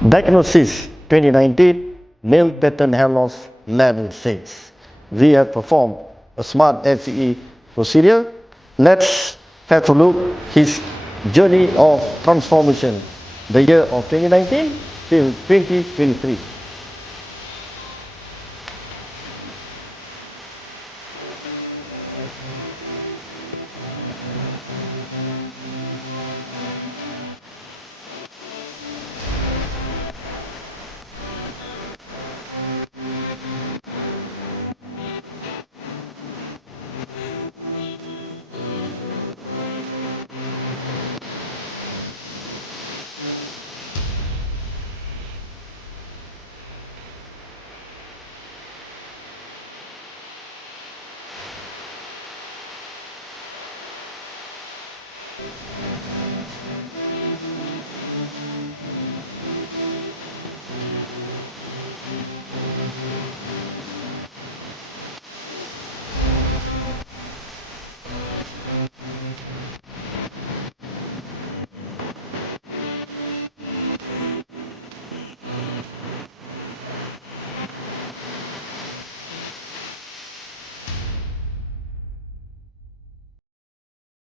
Diagnosis 2019, male pattern hair loss level 6. We have performed a SMART FUE procedure. Let's have a look his journey of transformation, the year of 2019 till 2023.